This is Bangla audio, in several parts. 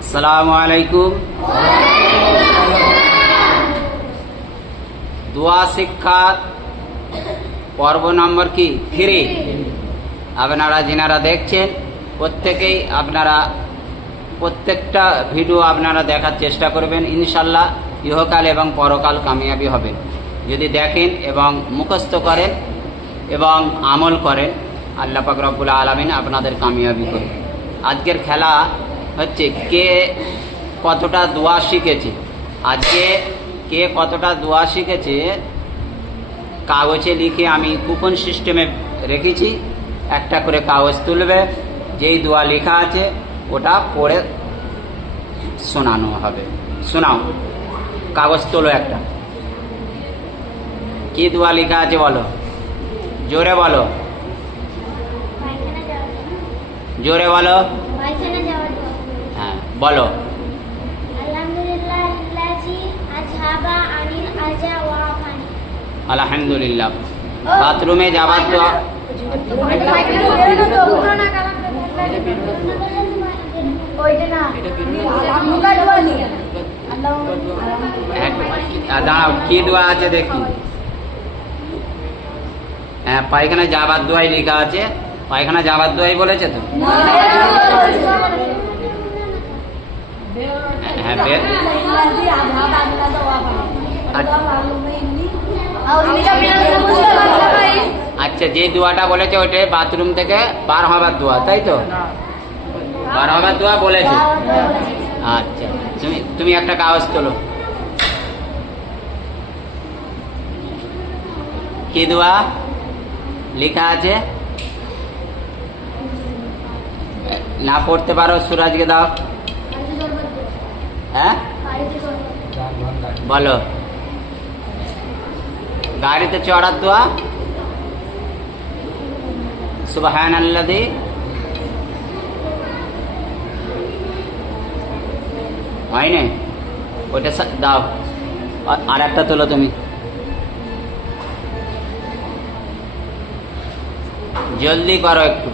আসসালামু আলাইকুম। দোয়া শিক্ষা পর্ব নম্বর কি 3। আপনারা যিনারা দেখছেন প্রত্যেকেই প্রত্যেকটা ভিডিও আপনারা দেখার চেষ্টা করবেন, ইনশাল্লাহ ইহকাল এবং পরকাল কামিয়াবি হবেন যদি দেখেন এবং মুখস্থ করেন এবং আমল করেন। আল্লাহ পাক রব্বুল আলামিন আপনাদের কামিয়াবি করবেন। আজকের খেলা হচ্ছে কে কতটা দোয়া শিখেছে। আজকে কে কতটা দোয়া শিখেছে কাগজে লিখে আমি কুপন সিস্টেমে রেখেছি। একটা করে কাগজ তুলবে, যেই দোয়া লেখা আছে ওটা পড়ে শোনানো হবে। শোনাও, কাগজ তোলো একটা। কি দোয়া লেখা আছে বলো, জোরে বলো, জোরে বলো। হ্যাঁ বলো। আলহামদুলিল্লাহ। বাথরুমে যাবার তো দাঁড়াও, কি দোয়া আছে দেখি। হ্যাঁ, পায়খানা যাবার দোয়াই লেখা আছে। পায়খানা যাবার দোয়াই বলেছে তো। হ্যাঁ, আচ্ছা, যে দোয়াটা বলেছে ওইটা বাথরুম থেকে বার হবার দোয়া, তাই তো? বার হবার দোয়া বলেছে। আচ্ছা, তুমি একটা কাগজ তোলো। কি দোয়া লেখা আছে? না পড়তে পারো সুরাজকে দাও। হ্যাঁ বলো। গাড়িতে চড়ার দোয়া সুবহানাল্লাযী। হয় না, ওইটা দাও। আর একটা তোলো তুমি, জলদি করো একটু।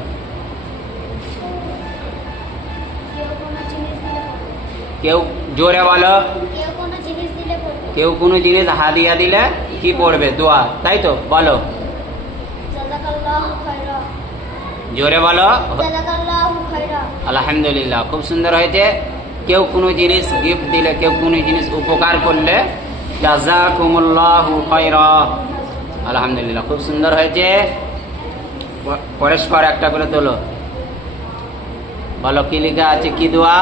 কেউ জোরে বলো। কেউ কোনো জিনিস হাদিয়া দিলে কি পড়বে? দোয়া, তাই তো? বলো, জোরে বলো। আলহামদুলিল্লাহ, খুব সুন্দর হয়েছে। কেউ কোনো জিনিস গিফট দিলে, কেউ কোনো জিনিস উপকার করলে জাযাকুমুল্লাহু খায়রা। আলহামদুলিল্লাহ, খুব সুন্দর হয়েছে। পরস্পর একটা করে তোলো। বলো কি লেখা আছে, কি দোয়া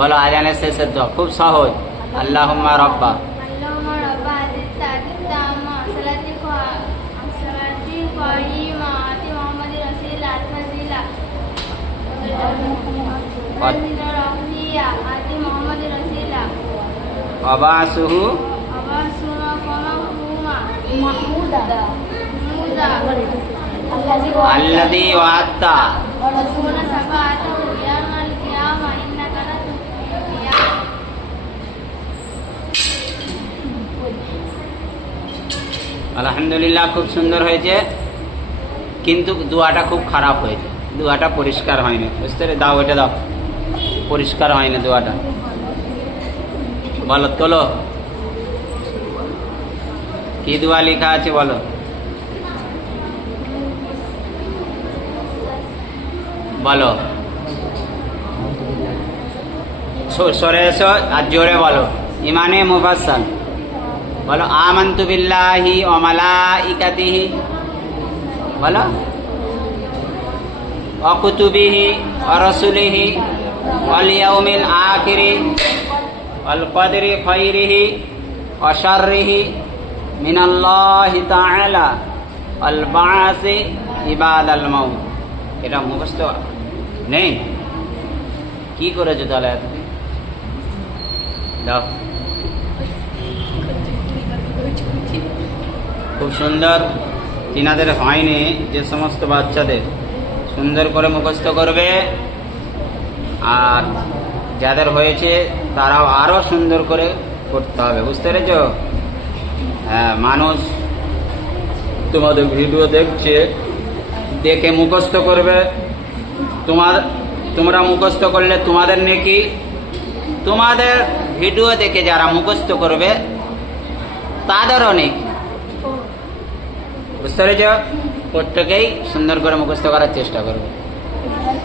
বলো। আজানের শেষের দোয়া খুব সহজ। আল্লাহুম্মা রাব্বা আবাসুহু আল্লাযী ওয়া'আদতা। আলহামদুলিল্লাহ, খুব সুন্দর হয়েছে, কিন্তু দোয়াটা খুব খারাপ হয়েছে। দোয়াটা পরিষ্কার হয়নি, বুঝতে দাও। ওইটা দাও, পরিষ্কার হয়নি দোয়াটা। বলো, তোলো। কি দোয়া লেখা আছে বলো। বলো, সরে এসো আর জোরে বলো। ইমানে মুফাসসাল বলো। আমানতু বিল্লাহি ওয়া মালাইকাতিহি বলো। ওয়া কুতুবিহি ওয়া রাসূলিহি ওয়াল ইয়াউমিল আখিরি ওয়াল কদরি খাইরিহি ওয়া শাররিহি মিনাল্লাহি তাআলা ওয়াল বা'সি ইবাদাল মাউত। এটা মুখস্থ নেই? কি করেছো তাহলে তুমি? দাও। খুব সুন্দর। তিনাদের হয়নি, যে সমস্ত বাচ্চাদের সুন্দর করে মুখস্থ করবে, আর যাদের হয়েছে তারাও আরো সুন্দর করে করতে হবে, বুঝতে পেরেছো? হ্যাঁ, মানুষ তোমাদের ভিডিও দেখছে, দেখে মুখস্থ করবে। তোমরা মুখস্থ করলে তোমাদের নেকি, তোমাদের ভিডিও দেখে যারা মুখস্থ করবে তাদেরও নেকি। বুঝতে পেরেছ? প্রত্যেকেই সুন্দর করে মুখস্থ করার চেষ্টা করবে।